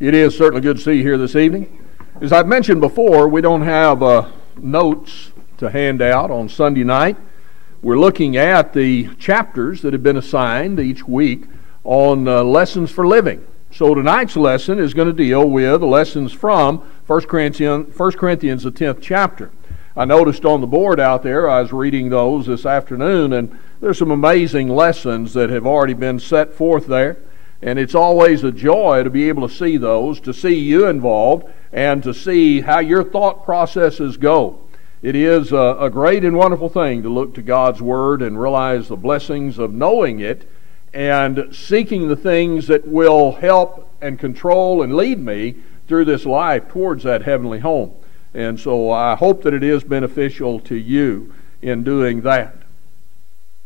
It is certainly good to see you here this evening. As I've mentioned before, we don't have notes to hand out on Sunday night. We're looking at the chapters that have been assigned each week on lessons for living. So tonight's lesson is going to deal with the lessons from 1 Corinthians, the 10th chapter. I noticed on the board out there, I was reading those this afternoon, and there's some amazing lessons that have already been set forth there. And it's always a joy to be able to see those, to see you involved, and to see how your thought processes go. It is a great and wonderful thing to look to God's Word and realize the blessings of knowing it and seeking the things that will help and control and lead me through this life towards that heavenly home. And so I hope that it is beneficial to you in doing that.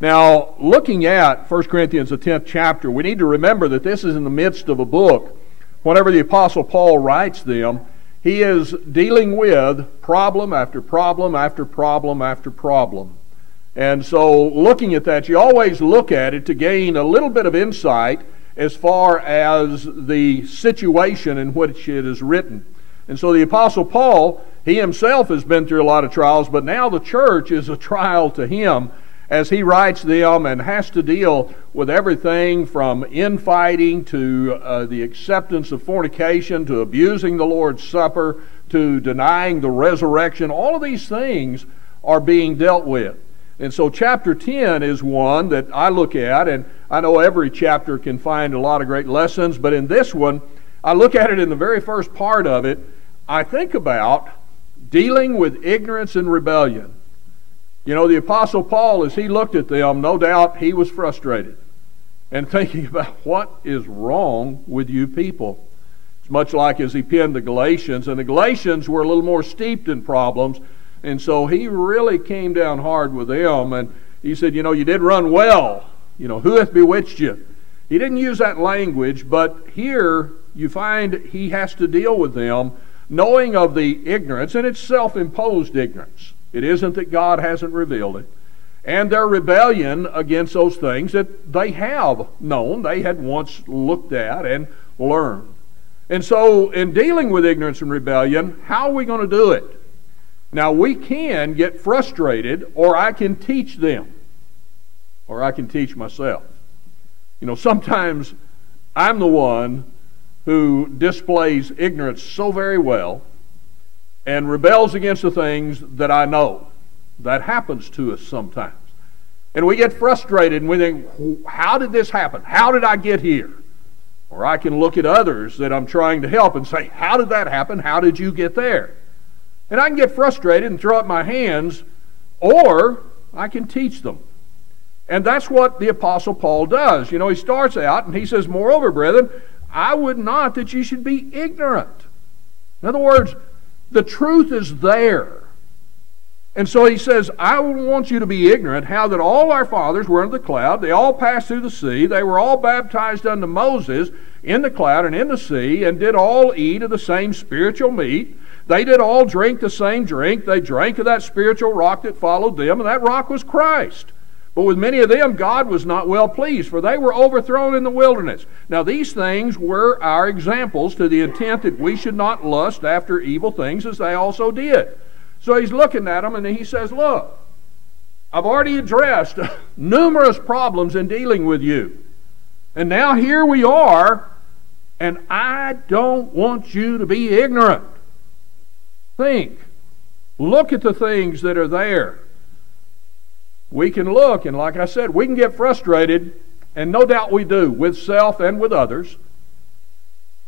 Now, looking at 1 Corinthians, the 10th chapter, we need to remember that this is in the midst of a book. Whenever the Apostle Paul writes them, he is dealing with problem after problem after problem after problem. And so, looking at that, you always look at it to gain a little bit of insight as far as the situation in which it is written. And so the Apostle Paul, he himself has been through a lot of trials, but now the church is a trial to him as he writes them and has to deal with everything from infighting to the acceptance of fornication to abusing the Lord's Supper to denying the resurrection. All of these things are being dealt with. And so chapter 10 is one that I look at, and I know every chapter can find a lot of great lessons, but in this one, I look at it in the very first part of it. I think about dealing with ignorance and rebellion. You know, the Apostle Paul, as he looked at them, no doubt he was frustrated and thinking about what is wrong with you people. It's much like as he penned the Galatians, and the Galatians were a little more steeped in problems, and so he really came down hard with them, and he said, you know, you did run well. You know, who hath bewitched you? He didn't use that language, but here you find he has to deal with them knowing of the ignorance, and it's self-imposed ignorance. It isn't that God hasn't revealed it. And their rebellion against those things that they have known, they had once looked at and learned. And so in dealing with ignorance and rebellion, how are we going to do it? Now we can get frustrated, or I can teach them, or I can teach myself. You know, sometimes I'm the one who displays ignorance so very well and rebels against the things that I know. That happens to us sometimes. And we get frustrated and we think, how did this happen? How did I get here? Or I can look at others that I'm trying to help and say, how did that happen? How did you get there? And I can get frustrated and throw up my hands, or I can teach them. And that's what the Apostle Paul does. You know, he starts out and he says, moreover, brethren, I would not that you should be ignorant. In other words, the truth is there. And so he says, I want you to be ignorant how that all our fathers were under the cloud. They all passed through the sea. They were all baptized unto Moses in the cloud and in the sea, and did all eat of the same spiritual meat. They did all drink the same drink. They drank of that spiritual rock that followed them, and that rock was Christ. But with many of them God was not well pleased, for they were overthrown in the wilderness. Now these things were our examples, to the intent that we should not lust after evil things as they also did. So he's looking at them and he says, look, I've already addressed numerous problems in dealing with you. And now here we are, and I don't want you to be ignorant. Think. Look at the things that are there. We can look, and like I said, we can get frustrated, and no doubt we do, with self and with others.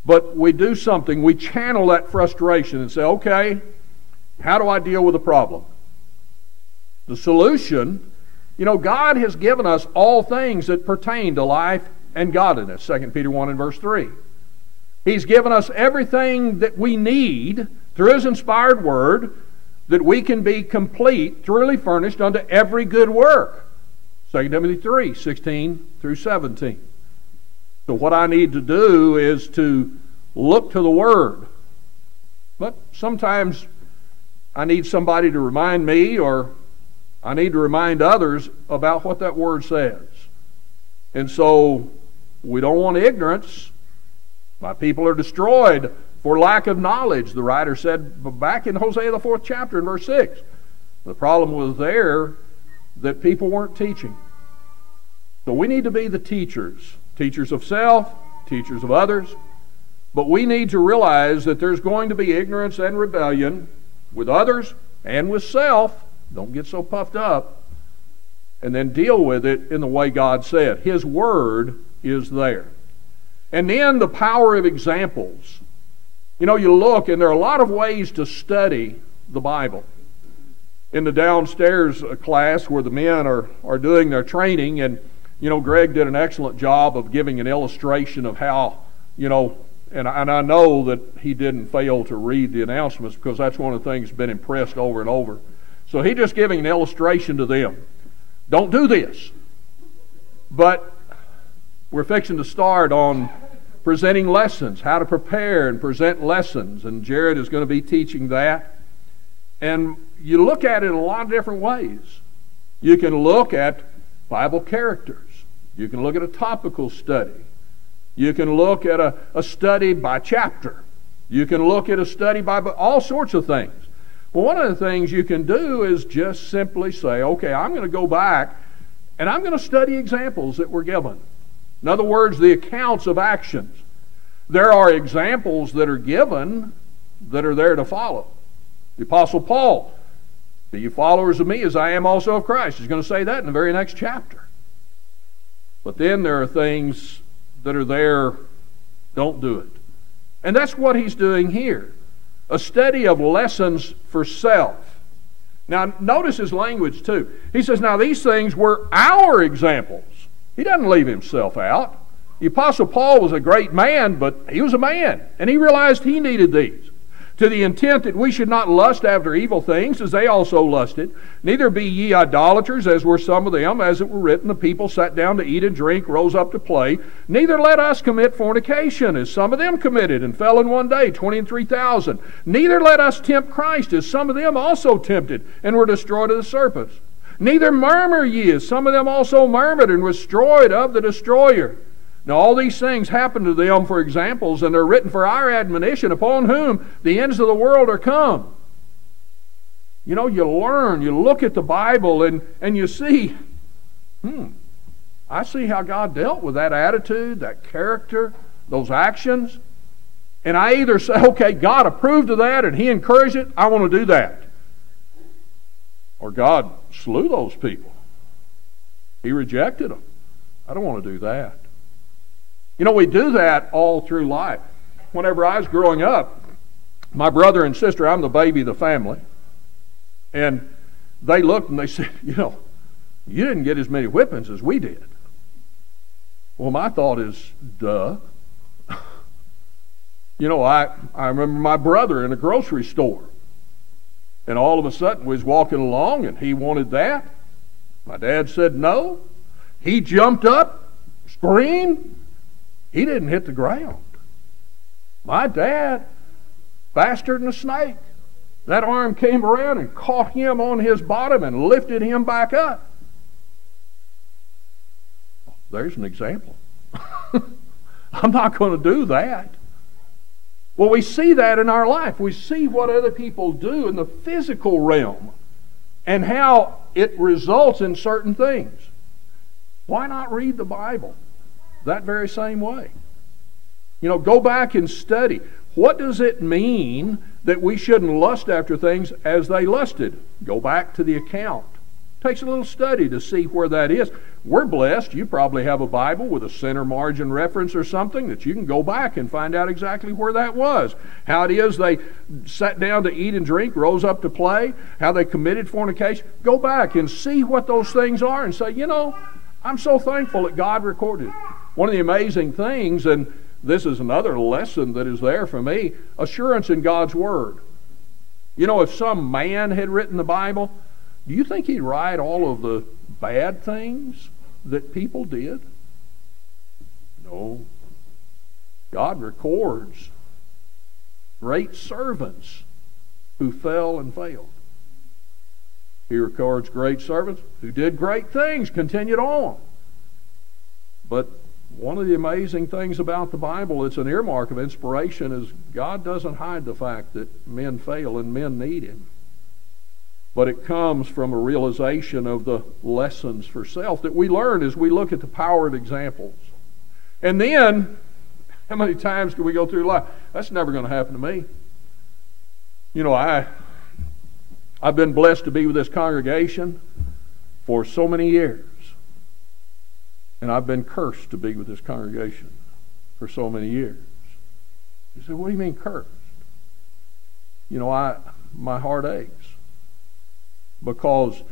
But we do something. We channel that frustration and say, okay, how do I deal with the problem? The solution, you know, God has given us all things that pertain to life and godliness, 2 Peter 1 and verse 3. He's given us everything that we need through His inspired Word, that we can be complete, thoroughly furnished unto every good work. 2 Timothy 3, 16 through 17. So what I need to do is to look to the Word. But sometimes I need somebody to remind me, or I need to remind others about what that Word says. And so we don't want ignorance. My people are destroyed for lack of knowledge, the writer said back in Hosea the 4th chapter in verse 6. The problem was there that people weren't teaching. So we need to be the teachers. Teachers of self, teachers of others. But we need to realize that there's going to be ignorance and rebellion with others and with self. Don't get so puffed up. And then deal with it in the way God said. His Word is there. And then the power of examples. You know, you look, and there are a lot of ways to study the Bible. In the downstairs class where the men are doing their training, and, you know, Greg did an excellent job of giving an illustration of how, you know, and I know that he didn't fail to read the announcements because that's one of the things that's been impressed over and over. So he just giving an illustration to them. Don't do this. But we're fixing to start on presenting lessons, how to prepare and present lessons, and Jared is going to be teaching that. And you look at it in a lot of different ways. You can look at Bible characters. You can look at a topical study. You can look at a study by chapter. You can look at a study by all sorts of things. Well, one of the things you can do is just simply say, okay, I'm going to go back and I'm going to study examples that were given. In other words, the accounts of actions. There are examples that are given that are there to follow. The Apostle Paul, be you followers of me as I am also of Christ. He's going to say that in the very next chapter. But then there are things that are there, don't do it. And that's what he's doing here. A study of lessons for self. Now, notice his language too. He says, now these things were our examples. He doesn't leave himself out. The Apostle Paul was a great man, but he was a man, and he realized he needed these. To the intent that we should not lust after evil things, as they also lusted. Neither be ye idolaters, as were some of them, as it were written, the people sat down to eat and drink, rose up to play. Neither let us commit fornication, as some of them committed, and fell in one day, 20 and 3,000. Neither let us tempt Christ, as some of them also tempted, and were destroyed of the serpents. Neither murmur ye, as some of them also murmured, and were destroyed of the destroyer. Now all these things happen to them for examples, and they're written for our admonition, upon whom the ends of the world are come. You know, you learn, you look at the Bible, and you see, I see how God dealt with that attitude, that character, those actions. And I either say, okay, God approved of that, and He encouraged it, I want to do that. Or God slew those people. He rejected them. I don't want to do that. You know, we do that all through life. Whenever I was growing up, my brother and sister, I'm the baby of the family, and they looked and they said, you know, you didn't get as many whippings as we did. Well, my thought is, duh. You know, I remember my brother in a grocery store, and all of a sudden we was walking along and he wanted that. My dad said no. He jumped up, screamed. He didn't hit the ground. My dad, faster than a snake. That arm came around and caught him on his bottom and lifted him back up. There's an example. I'm not going to do that. Well, we see that in our life. We see what other people do in the physical realm and how it results in certain things. Why not read the Bible that very same way? You know, go back and study. What does it mean that we shouldn't lust after things as they lusted? Go back to the account. Takes a little study to see where that is. We're blessed. You probably have a Bible with a center margin reference or something that you can go back and find out exactly where that was. How it is they sat down to eat and drink, rose up to play, how they committed fornication. Go back and see what those things are and say, you know, I'm so thankful that God recorded it. One of the amazing things, and this is another lesson that is there for me, assurance in God's Word. You know, if some man had written the Bible, do you think he'd write all of the bad things that people did? No. God records great servants who fell and failed. He records great servants who did great things, continued on. But one of the amazing things about the Bible, it's an earmark of inspiration, is God doesn't hide the fact that men fail and men need Him. But it comes from a realization of the lessons for self that we learn as we look at the power of examples. And then, how many times do we go through life? That's never going to happen to me. You know, I've been blessed to be with this congregation for so many years. And I've been cursed to be with this congregation for so many years. You say, what do you mean cursed? You know, my heart aches. Because,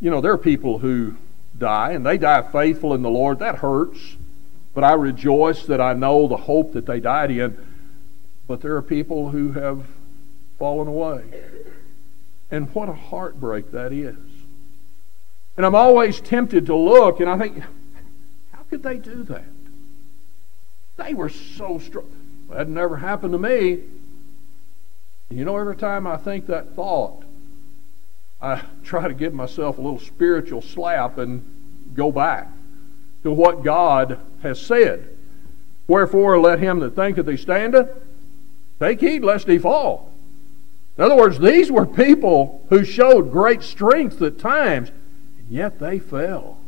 you know, there are people who die, and they die faithful in the Lord. That hurts. But I rejoice that I know the hope that they died in. But there are people who have fallen away. And what a heartbreak that is. And I'm always tempted to look, and I think, how could they do that? They were so strong. That never happened to me. You know, every time I think that thought, I try to give myself a little spiritual slap and go back to what God has said. Wherefore let him that thinketh he standeth take heed lest he fall. In other words, these were people who showed great strength at times, and yet they fell.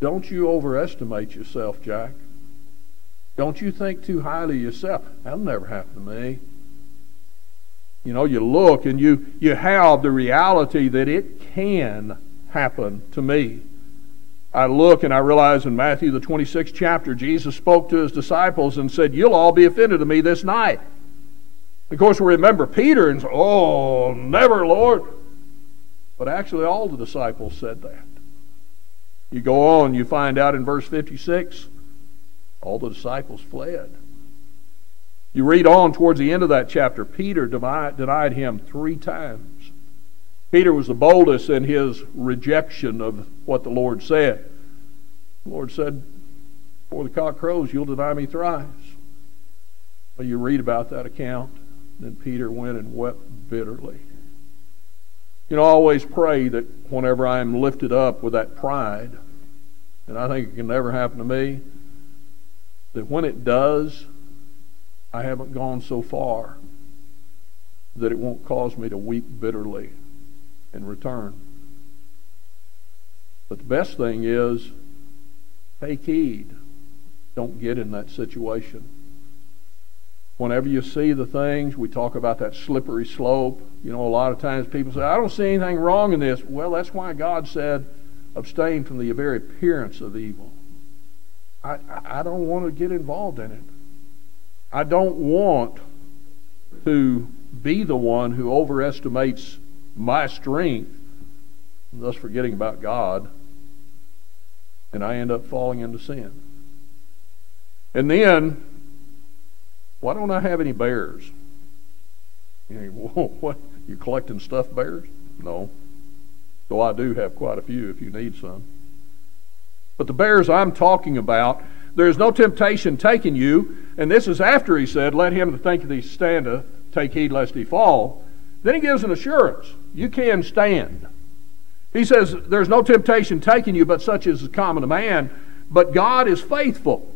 Don't you overestimate yourself, Jack. Don't you think too highly of yourself. That'll never happen to me. You know, you look and you have the reality that it can happen to me. I look and I realize in Matthew the 26th chapter, Jesus spoke to his disciples and said, you'll all be offended of me this night. Of course, we remember Peter and said, oh, never, Lord. But actually all the disciples said that. You go on, you find out in verse 56, all the disciples fled. You read on towards the end of that chapter, Peter denied him 3 times. Peter was the boldest in his rejection of what the Lord said. The Lord said, before the cock crows, you'll deny me thrice. Well, you read about that account. Then Peter went and wept bitterly. You know, I always pray that whenever I am lifted up with that pride, and I think it can never happen to me, that when it does, I haven't gone so far that it won't cause me to weep bitterly in return. But the best thing is, take heed. Don't get in that situation. Whenever you see the things, we talk about that slippery slope. You know, a lot of times people say, I don't see anything wrong in this. Well, that's why God said, abstain from the very appearance of evil. I don't want to get involved in it. I don't want to be the one who overestimates my strength, thus forgetting about God, and I end up falling into sin. And then, why don't I have any bears? You know, whoa, what? You collecting stuffed bears? No. Though I do have quite a few if you need some. But the bears I'm talking about, there is no temptation taking you, and this is after he said, let him that thinketh he standeth take heed lest he fall. Then he gives an assurance. You can stand. He says, there's no temptation taking you, but such as is common to man. But God is faithful,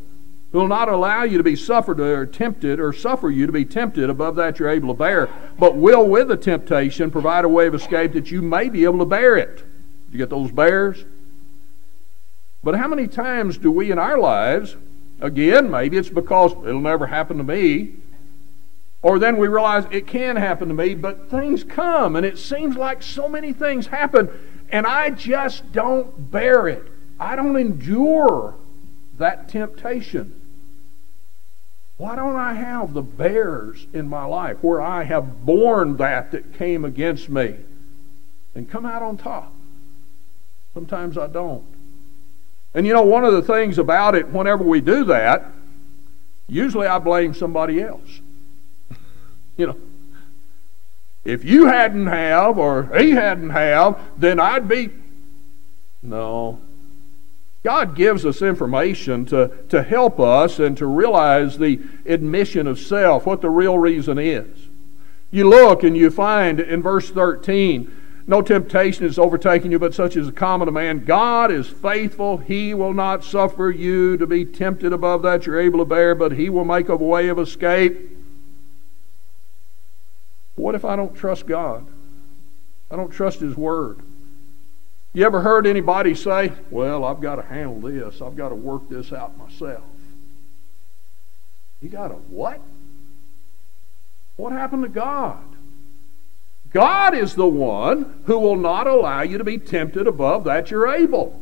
who will not allow you to be suffered or tempted, or suffer you to be tempted above that you're able to bear, but will with the temptation provide a way of escape that you may be able to bear it. You get those bears? But how many times do we in our lives, again, maybe it's because it'll never happen to me, or then we realize it can happen to me, but things come, and it seems like so many things happen, and I just don't bear it. I don't endure that temptation. Why don't I have the bears in my life where I have borne that came against me and come out on top? Sometimes I don't. And you know, one of the things about it, whenever we do that, usually I blame somebody else. You know, if you hadn't have, or he hadn't have, then I'd be... No. God gives us information to help us and to realize the admission of self, what the real reason is. You look and you find in verse 13, no temptation is overtaking you, but such is common to man. God is faithful. He will not suffer you to be tempted above that you're able to bear, but He will make a way of escape. What if I don't trust God? I don't trust His Word. You ever heard anybody say, well, I've got to handle this. I've got to work this out myself. You got to what? What happened to God? God is the one who will not allow you to be tempted above that you're able.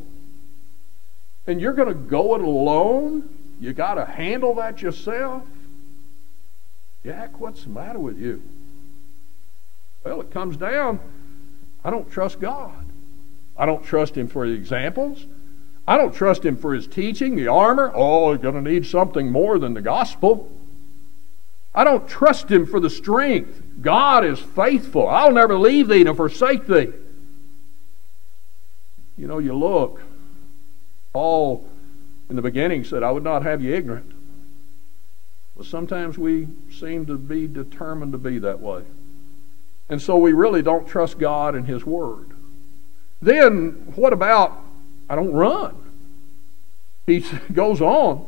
And you're going to go it alone? You got to handle that yourself? Jack, what's the matter with you? Well, it comes down, I don't trust God. I don't trust Him for the examples. I don't trust Him for His teaching, the armor. Oh, you're going to need something more than the gospel. I don't trust Him for the strength. God is faithful. I'll never leave thee nor forsake thee. You know, you look. Paul, in the beginning, said, I would not have you ignorant. But sometimes we seem to be determined to be that way. And so we really don't trust God and His Word. Then, what about, I don't run? He goes on,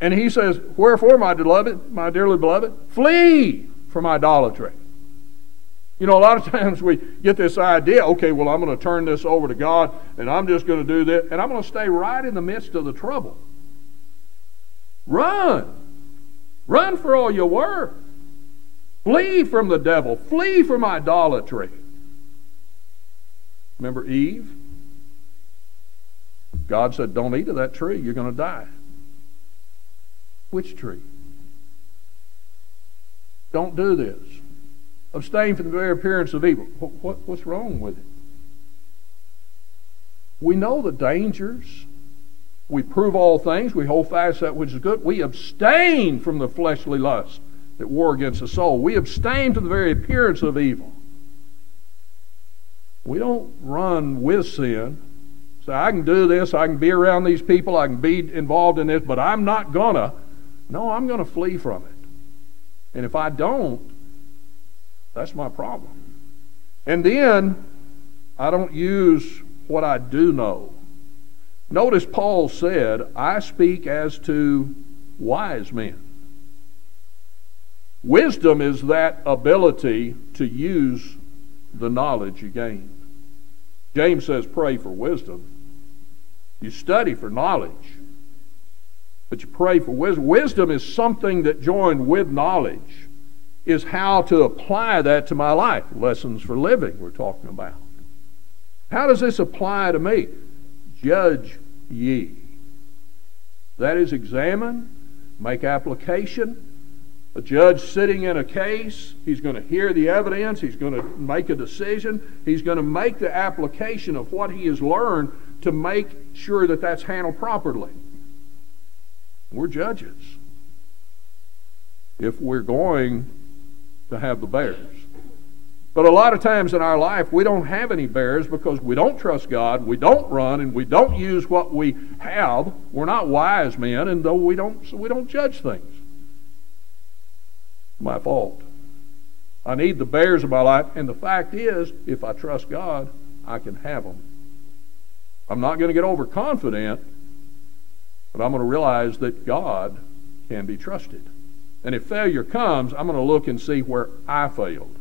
and he says, wherefore, my dearly beloved, flee from idolatry. You know, a lot of times we get this idea, okay, well, I'm going to turn this over to God, and I'm just going to do this, and I'm going to stay right in the midst of the trouble. Run. Run for all you're worth. Flee from the devil. Flee from idolatry. Remember Eve? God said, don't eat of that tree. You're going to die. Which tree? Don't do this. Abstain from the very appearance of evil. What's wrong with it? We know the dangers. We prove all things. We hold fast that which is good. We abstain from the fleshly lust that war against the soul. We abstain from the very appearance of evil. We don't run with sin. Say, I can do this, I can be around these people, I can be involved in this, but I'm not gonna. No, I'm gonna flee from it. And if I don't, that's my problem. And then, I don't use what I do know. Notice Paul said, I speak as to wise men. Wisdom is that ability to use the knowledge you gain. James says, pray for wisdom. You study for knowledge, but you pray for wisdom. Wisdom is something that joined with knowledge is how to apply that to my life. Lessons for living we're talking about. How does this apply to me? Judge ye. That is, examine, make application. A judge sitting in a case, he's going to hear the evidence, he's going to make a decision, he's going to make the application of what he has learned to make sure that that's handled properly. We're judges if we're going to have the bears. But a lot of times in our life, we don't have any bears because we don't trust God, we don't run, and we don't use what we have. We're not wise men, and though we don't judge things. My fault. I need the bears of my life, and the fact is, if I trust God, I can have them. I'm not going to get overconfident, but I'm going to realize that God can be trusted. And if failure comes, I'm going to look and see where I failed.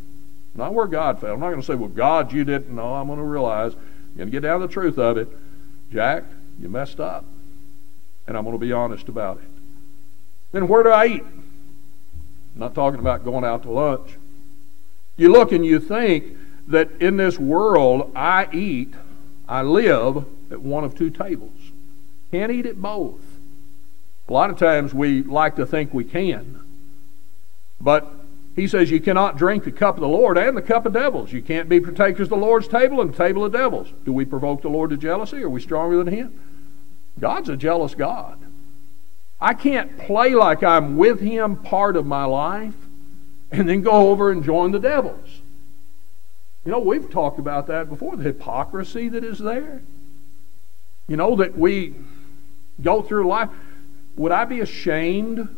Not where God failed. I'm not going to say, well, God, you didn't. No, I'm going to realize, I'm going to get down to the truth of it. Jack, you messed up. And I'm going to be honest about it. Then where do I eat? I'm not talking about going out to lunch. You look and you think that in this world I live at one of two tables. Can't eat at both. A lot of times we like to think we can. But he says you cannot drink the cup of the Lord and the cup of devils. You can't be partakers of the Lord's table and the table of devils. Do we provoke the Lord to jealousy? Are we stronger than Him? God's a jealous God. I can't play like I'm with Him part of my life and then go over and join the devils. You know, we've talked about that before, the hypocrisy that is there. You know, that we go through life. Would I be ashamed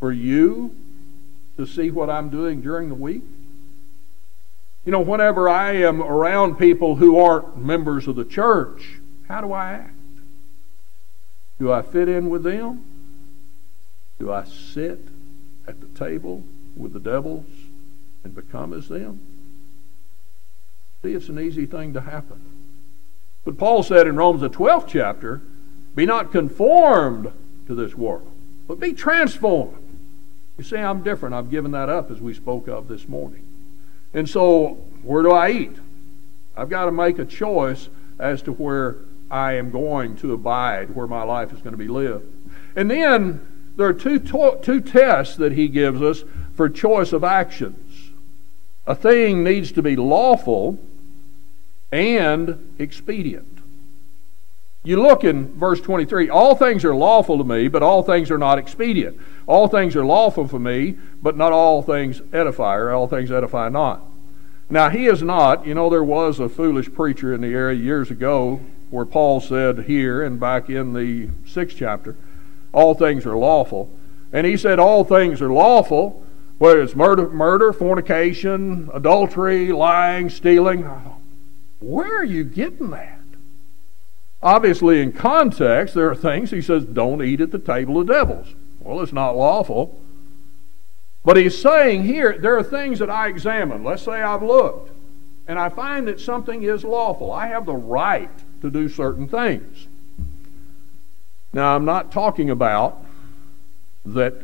for you to see what I'm doing during the week? You know, whenever I am around people who aren't members of the church, how do I act? Do I fit in with them? Do I sit at the table with the devils and become as them? See, it's an easy thing to happen. But Paul said in Romans the 12th chapter, be not conformed to this world, but be transformed. You see, I'm different. I've given that up as we spoke of this morning. And so, where do I eat? I've got to make a choice as to where I am going to abide, where my life is going to be lived. And then, there are two tests that he gives us for choice of actions. A thing needs to be lawful and expedient. You look in verse 23, all things are lawful to me, but all things are not expedient. All things are lawful for me, but not all things edify, or all things edify not. Now, he is not, you know, there was a foolish preacher in the area years ago where Paul said here and back in the 6th chapter, all things are lawful. And he said all things are lawful, whether it's murder, fornication, adultery, lying, stealing. Where are you getting that? Obviously, in context, there are things, he says, don't eat at the table of devils. Well, it's not lawful. But he's saying here, there are things that I examine. Let's say I've looked, and I find that something is lawful. I have the right to do certain things. Now, I'm not talking about that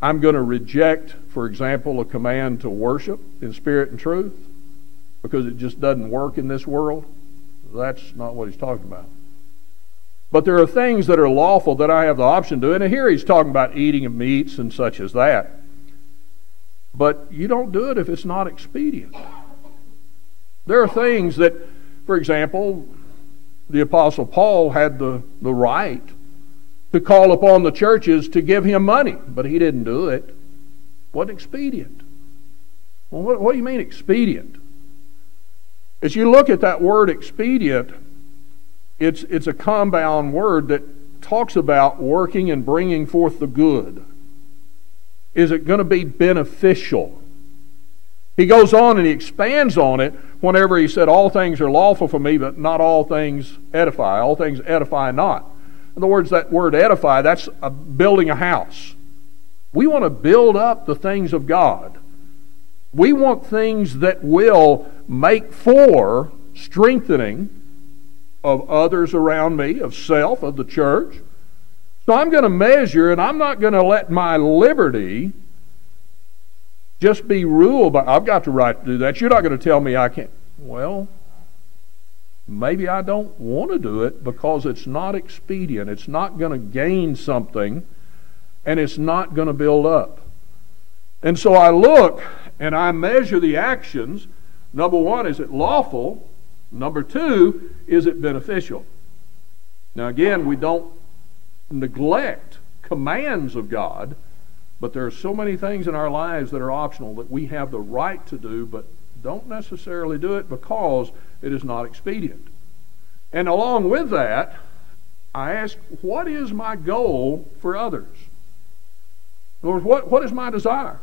I'm going to reject, for example, a command to worship in spirit and truth because it just doesn't work in this world. That's not what he's talking about. But there are things that are lawful that I have the option to do. And here he's talking about eating of meats and such as that. But you don't do it if it's not expedient. There are things that, for example, the Apostle Paul had the right to call upon the churches to give him money, but he didn't do it. What expedient? Well, what do you mean expedient? As you look at that word expedient, it's a compound word that talks about working and bringing forth the good. Is it going to be beneficial? He goes on and he expands on it whenever he said, all things are lawful for me, but not all things edify. All things edify not. In other words, that word edify, that's building a house. We want to build up the things of God. We want things that will make for strengthening of others around me, of self, of the church. So I'm going to measure, and I'm not going to let my liberty just be ruled by, I've got the right to do that. You're not going to tell me I can't. Well, maybe I don't want to do it because it's not expedient. It's not going to gain something, and it's not going to build up. And so I look and I measure the actions. Number one, is it lawful? Number two, is it beneficial? Now again, we don't neglect commands of God, but there are so many things in our lives that are optional that we have the right to do, but don't necessarily do it because it is not expedient. And along with that, I ask, what is my goal for others? In other words, what is my desire?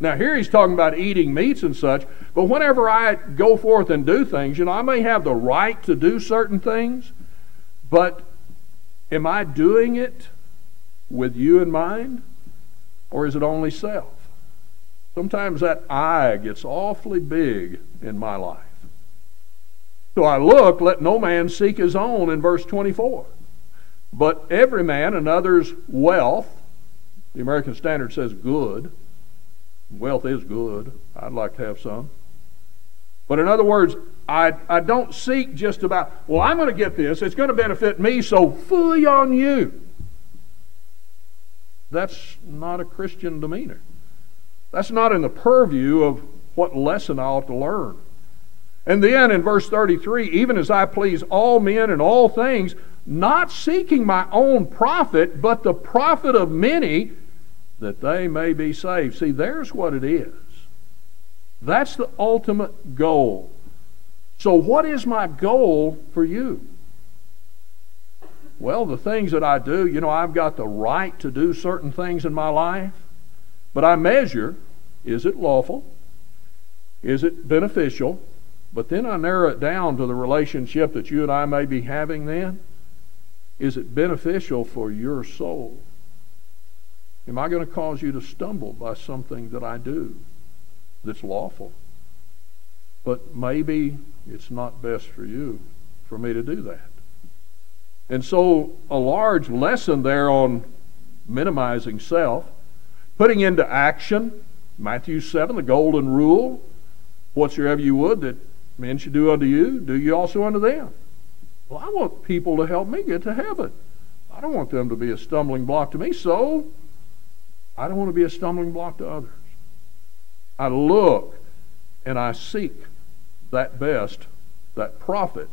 Now here he's talking about eating meats and such, but whenever I go forth and do things, you know, I may have the right to do certain things, but am I doing it with you in mind, or is it only self? Sometimes that I gets awfully big in my life. So I look, let no man seek his own in verse 24. But every man another's wealth, the American Standard says good. Wealth is good. I'd like to have some. But in other words, I don't seek just about, well, I'm going to get this. It's going to benefit me, so fooey on you. That's not a Christian demeanor. That's not in the purview of what lesson I ought to learn. And then in verse 33, even as I please all men in all things, not seeking my own profit, but the profit of many, that they may be saved. See, there's what it is. That's the ultimate goal. So what is my goal for you? Well, the things that I do, you know, I've got the right to do certain things in my life, but I measure, is it lawful? Is it beneficial? But then I narrow it down to the relationship that you and I may be having then. Is it beneficial for your soul? Am I going to cause you to stumble by something that I do that's lawful? But maybe it's not best for you for me to do that. And so a large lesson there on minimizing self, putting into action Matthew 7, the golden rule, whatsoever you would that men should do unto you, do you also unto them. Well, I want people to help me get to heaven. I don't want them to be a stumbling block to me, so I don't want to be a stumbling block to others. I look and I seek that best, that profit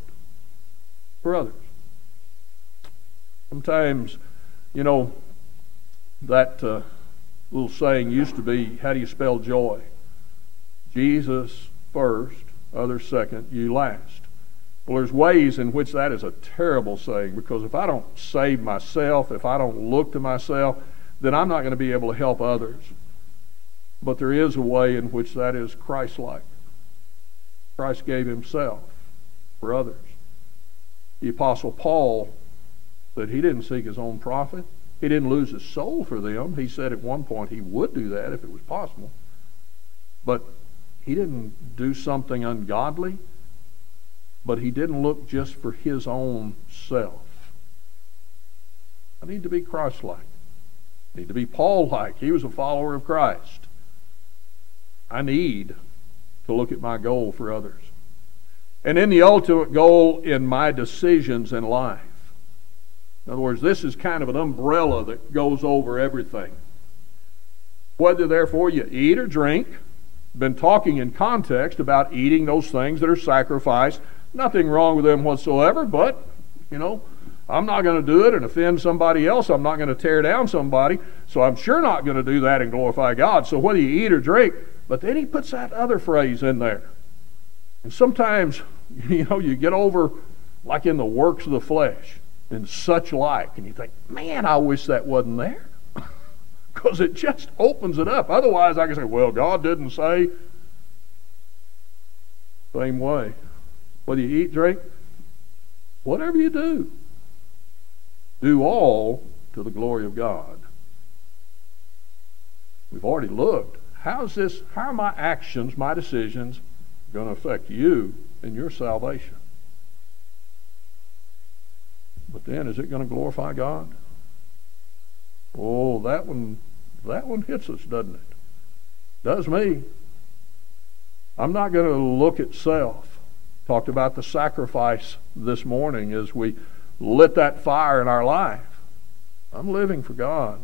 for others. Sometimes, that little saying used to be, how do you spell joy? Jesus first, others second, you last. Well, there's ways in which that is a terrible saying, because if I don't save myself, if I don't look to myself, then I'm not going to be able to help others. But there is a way in which that is Christ-like. Christ gave himself for others. The Apostle Paul said he didn't seek his own profit. He didn't lose his soul for them. He said at one point he would do that if it was possible. But he didn't do something ungodly. But he didn't look just for his own self. I need to be Christ-like. I need to be Paul-like. He was a follower of Christ. I need to look at my goal for others. And in the ultimate goal in my decisions in life. In other words, this is kind of an umbrella that goes over everything. Whether therefore you eat or drink, been talking in context about eating those things that are sacrificed. Nothing wrong with them whatsoever, but, I'm not going to do it and offend somebody else. I'm not going to tear down somebody, so I'm sure not going to do that and glorify God. So whether you eat or drink, but then he puts that other phrase in there. And sometimes, you get over, like in the works of the flesh, and such like, and you think, man, I wish that wasn't there. Because it just opens it up. Otherwise, I can say, well, God didn't say. Same way. Whether you eat, drink, whatever you do all to the glory of God. We've already looked. How are my actions, my decisions, going to affect you and your salvation? But then, is it going to glorify God? Oh, that one hits us, doesn't it? Does me. I'm not going to look at self. Talked about the sacrifice this morning as we lit that fire in our life. I'm living for God,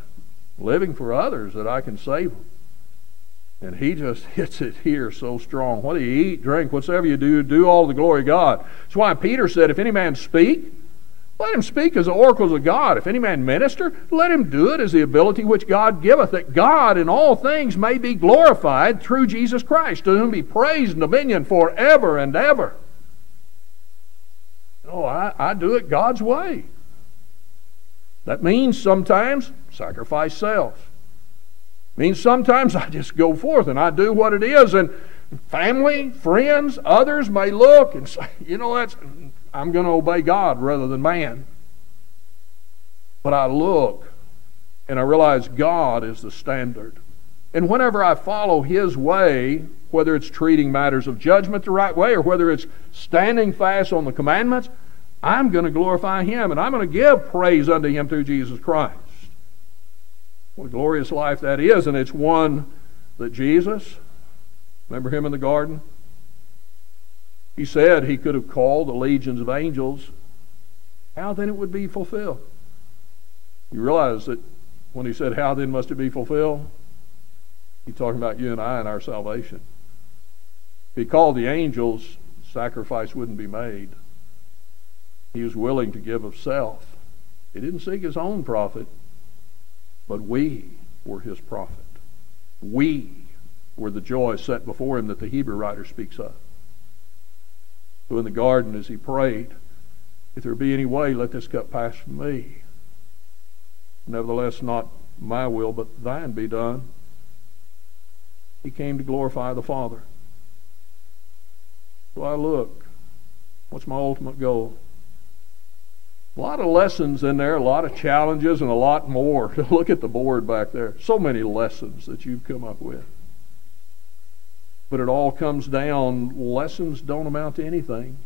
living for others that I can save them. And he just hits it here so strong. Whether you eat, drink, whatsoever you do all to the glory of God. That's why Peter said, if any man speak, let him speak as the oracles of God. If any man minister, let him do it as the ability which God giveth, that God in all things may be glorified through Jesus Christ, to whom be praise and dominion forever and ever. I do it God's way. That means sometimes sacrifice self. It means sometimes I just go forth and I do what it is, and family, friends, others may look and say, I'm going to obey God rather than man. But I look and I realize God is the standard. And whenever I follow his way, whether it's treating matters of judgment the right way or whether it's standing fast on the commandments, I'm going to glorify him and I'm going to give praise unto him through Jesus Christ. What a glorious life that is, and it's one that Jesus, remember him in the garden? He said he could have called the legions of angels. How then it would be fulfilled? You realize that when he said, how then must it be fulfilled? He's talking about you and I and our salvation. If he called the angels, sacrifice wouldn't be made. He was willing to give of self. He didn't seek his own profit, but we were his profit. We were the joy set before him that the Hebrew writer speaks of. So in the garden as he prayed, if there be any way, let this cup pass from me. Nevertheless, not my will, but thine be done. He came to glorify the Father. do I look? What's my ultimate goal? A lot of lessons in there, a lot of challenges, and a lot more. Look at the board back there. So many lessons that you've come up with. But it all comes down, lessons don't amount to anything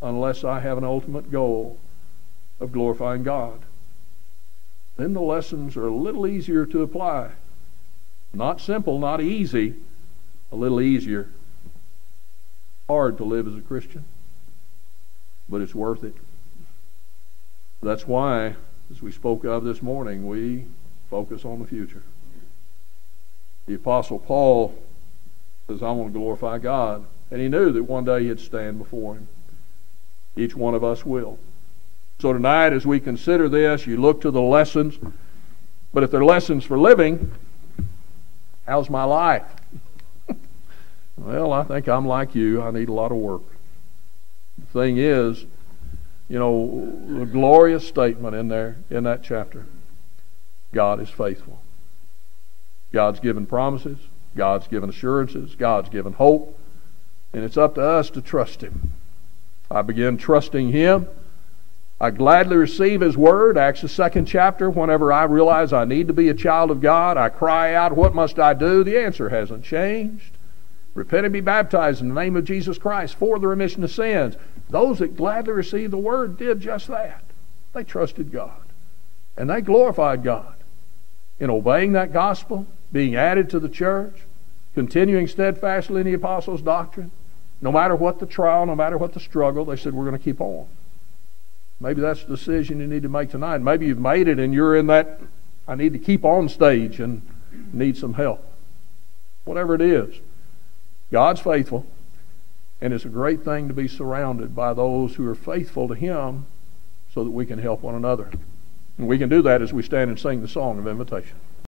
unless I have an ultimate goal of glorifying God. Then the lessons are a little easier to apply. Not simple, not easy, a little easier. Hard to live as a Christian, but it's worth it. That's why, as we spoke of this morning, we focus on the future. The Apostle Paul says, I want to glorify God. And he knew that one day he'd stand before him. Each one of us will. So tonight, as we consider this, you look to the lessons. But if they're lessons for living, how's my life? Well, I think I'm like you. I need a lot of work. The thing is, you know, the glorious statement in there, in that chapter, God is faithful. God's given promises. God's given assurances. God's given hope. And it's up to us to trust Him. I begin trusting Him. I gladly receive His Word. Acts the 2nd chapter. Whenever I realize I need to be a child of God, I cry out, what must I do? The answer hasn't changed. Repent and be baptized in the name of Jesus Christ for the remission of sins. Those that gladly received the Word did just that. They trusted God. And they glorified God in obeying that gospel, being added to the church, continuing steadfastly in the apostles' doctrine. No matter what the trial, no matter what the struggle, they said, we're going to keep on. Maybe that's the decision you need to make tonight. Maybe you've made it and you're in that, I need to keep on stage and need some help. Whatever it is, God's faithful, and it's a great thing to be surrounded by those who are faithful to Him so that we can help one another. And we can do that as we stand and sing the song of invitation.